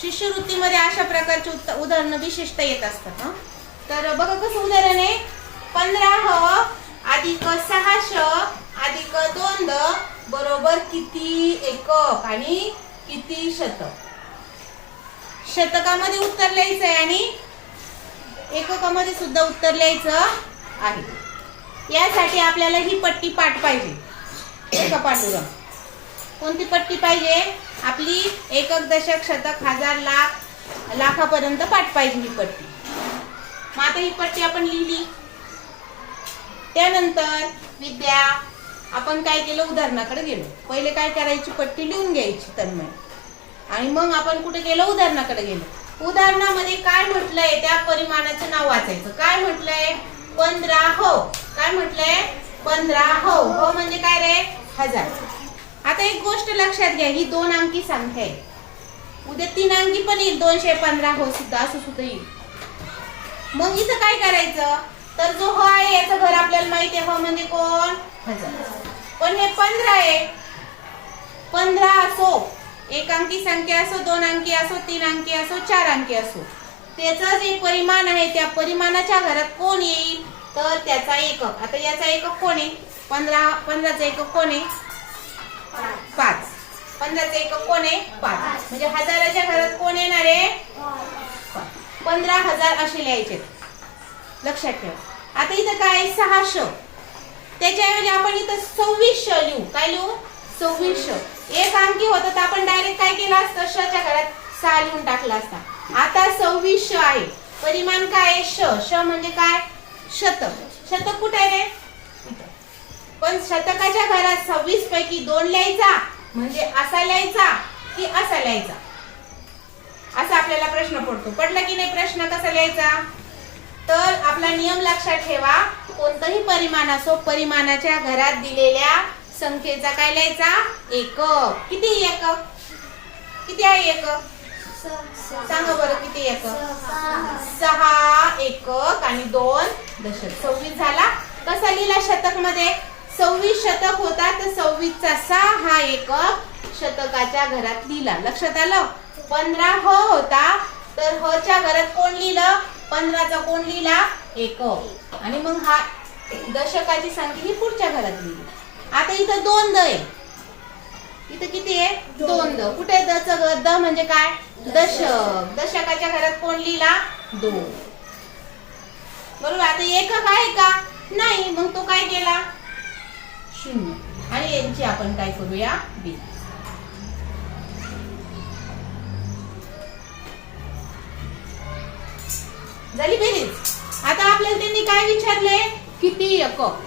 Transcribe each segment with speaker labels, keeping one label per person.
Speaker 1: शिष्यवृत्तीमध्ये अशा प्रकारची उदाहरणं विशिष्ट येत असतात ना तर बघा कसं उदाहरण आहे. पंधरा ह अधिक सहा श अधिक दोन द बरोबर किती एकक आणि किती शतक शतकामध्ये उत्तर लिहायचं आहे आणि एककामध्ये सुद्धा उत्तर लिहायचं आहे. यासाठी आपल्याला ही पट्टी पाठ पाहिजे. एका पाठोरं कोणती पट्टी पाहिजे? आपली एकक दशक शतक हजार लाख लाखापर्यंत पाठ पाहिजे ही पट्टी. मग आता ही पट्टी आपण लिहिली. त्यानंतर विद्या आपण काय केलं? उदाहरणाकडे गेलो. पहिले काय करायची? पट्टी लिहून घ्यायची तन्मय. आणि मग आपण कुठे गेलो? उदाहरणाकडे गेलो. उदाहरणामध्ये काय म्हटलंय? त्या परिमाणाचं नाव वाचायचं. काय म्हटलंय? पंधरा हो. काय म्हटलंय? पंधरा हो. हो म्हणजे काय रे? हजार. आता एक गोष्ट लक्षात घ्या ही दोन अंकी संख्या आहे उद्या तीन अंकी पण येईल दोनशे पंधरा हो सुद्धा असं सुद्धा येईल. मग इथं काय करायचं? तर जो हो आहे याचं घर आपल्याला माहिती आहे हो म्हणजे कोण? पण हे पंधरा आहे. पंधरा असो एक अंकी संख्या असो दोन अंकी असो तीन अंकी असो चार अंकी असो. त्याचं जे परिमाण आहे त्या परिमाणाच्या घरात कोण येईल? तर त्याचा एकक. आता याचा एकक कोण आहे? पंधरा पंधराचा एकक कोण आहे? पाच. पंधराचा एकक कोण आहे? पाच. म्हणजे हजाराच्या घरात कोण येणार आहे? पंधरा हजार असे लिहायचे. लक्षात ठेवा. आता इथं काय आहे? सहाशे. त्याच्याऐवजी आपण इथं सव्वीस श लिहू. काय लिहू? सव्वीस श एक अंकी होतं तर आपण डायरेक्ट काय केलं असतं? शच्या घरात सहा लिहून टाकला असता. आता सव्वीस श आहे. परिमाण काय आहे? श. श म्हणजे काय? शतक. शतक कुठे आहे रे? पण शतकाच्या घरात सव्वीस पैकी दोन लिहायचा म्हणजे असा लिहायचा की असा लिहायचा. असा आपल्याला प्रश्न पडतो. पडला की नाही प्रश्न कसा लिहायचा? तर आपला नियम लक्षात ठेवा कोणतंही परिमाण असो परिमाणाच्या घरात दिलेल्या संख्येचा काय लिहायचा? एकक. किती एकक? किती आहे एकक? सांगा बरं किती एकक? सहा एकक आणि दोन दशक. सव्वीस झाला. कसा लिहिला शतकमध्ये सव्वीस शतक होता तर सव्वीसचा सहा हा एकक शतकाच्या घरात लिहिला. लक्षात आलं? पंधरा ह होता तर ह च्या घरात कोण लिहिलं? पंधराचा कोण लिहिला? एकक आणि मग हा दशकाची संख्या ही पुढच्या घरात लिहिली. आता इथं दोन द आहे. इथं किती आहे? दोन द. कुठे दच द म्हणजे काय? दशक. दशकाच्या घरात कोण लिहिला? दोन. बरोबर? आता एकक आहे का? नाही. मग तो काय केला? शून्य. आणि यांची आपण काय करूया? बी. झाली बेरीज. आता आपल्याला त्यांनी काय विचारले किती एकक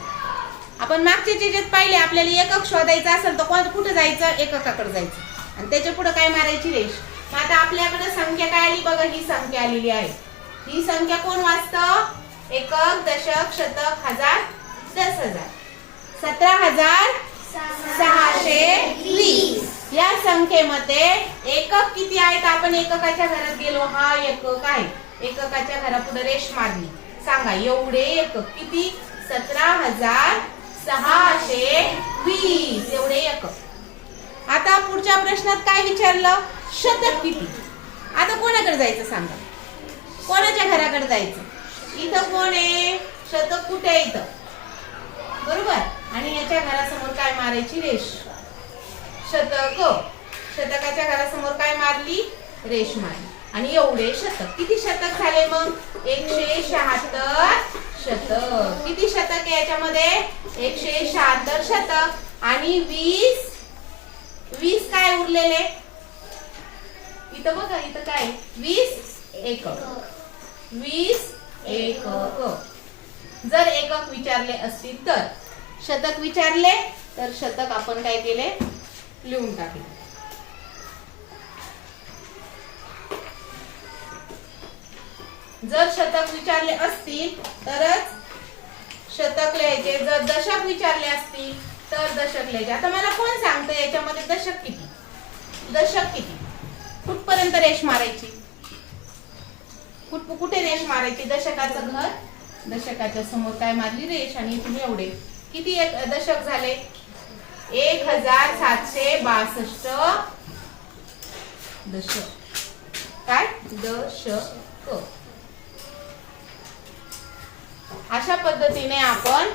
Speaker 1: आपण मागच्या त्याच्यात पाहिले आपल्याला एकक शोधायचं असेल तर कोण कुठं जायचं? एककाकडे जायचं. आणि त्याच्या पुढे काय मारायची रेष? मग आता आपल्याकडे संख्या काय आली बघा ही संख्या आलेली आहे. ही संख्या कोण वाचत? एकक दशक शतक हजार दस हजार. सतरा हजार सहाशे वीस. या संख्येमध्ये एकक किती आहेत? आपण एककाच्या घरात गेलो हा एकक आहे. एककाच्या घरापुढे रेष मारली. सांगा एवढे एकक किती? सतरा हजार सहाशे वीस. एवढे एकक. आता पुढच्या प्रश्नात काय विचारलं? शतक किती? आता कोणाकडे जायचं सांगा? कोणाच्या घराकडे जायचं? इथं कोण आहे? शतक कुठे आहे इथं? बरोबर? आणि याच्या घरासमोर काय मारायची रेश? शतक. शतकाच्या घरासमोर काय मारली? रेश मारली. आणि एवढे शतक. किती शतक झाले मग? एकशे शहात्तर शतक. किती शतक आहे याच्यामध्ये? एकशे शहात्तर शतक. आणि वीस? वीस काय उरलेले? इथं बघा इथं काय? वीस एकक. वीस एकक. जर एकक विचारले असतील तर. शतक विचारले तर शतक आपण काय केले? लिहून टाकले. जर शतक विचारले असतील तरच शतक लिहायचे. जर दशक विचारले असतील तर दशक लिहायचे. आता मला कोण सांगतं याच्यामध्ये दशक किती? दशक किती? कुठपर्यंत रेष मारायची? कुठ कुठे रेष मारायची? दशकाचं घर? दशकाच्या समोर काय मारली रेष? आणि तुम्ही एवढे. किती एक दशक झाले? एक हजार सातशे बासष्ट दशक. काय? दशक. अशा पद्धतीने आपण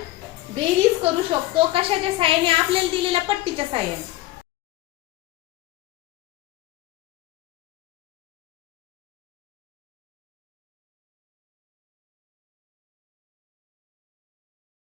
Speaker 1: बेरीज करू शकतो कशाच्या साह्याने? आपल्याला दिलेल्या पट्टीच्या साह्याने.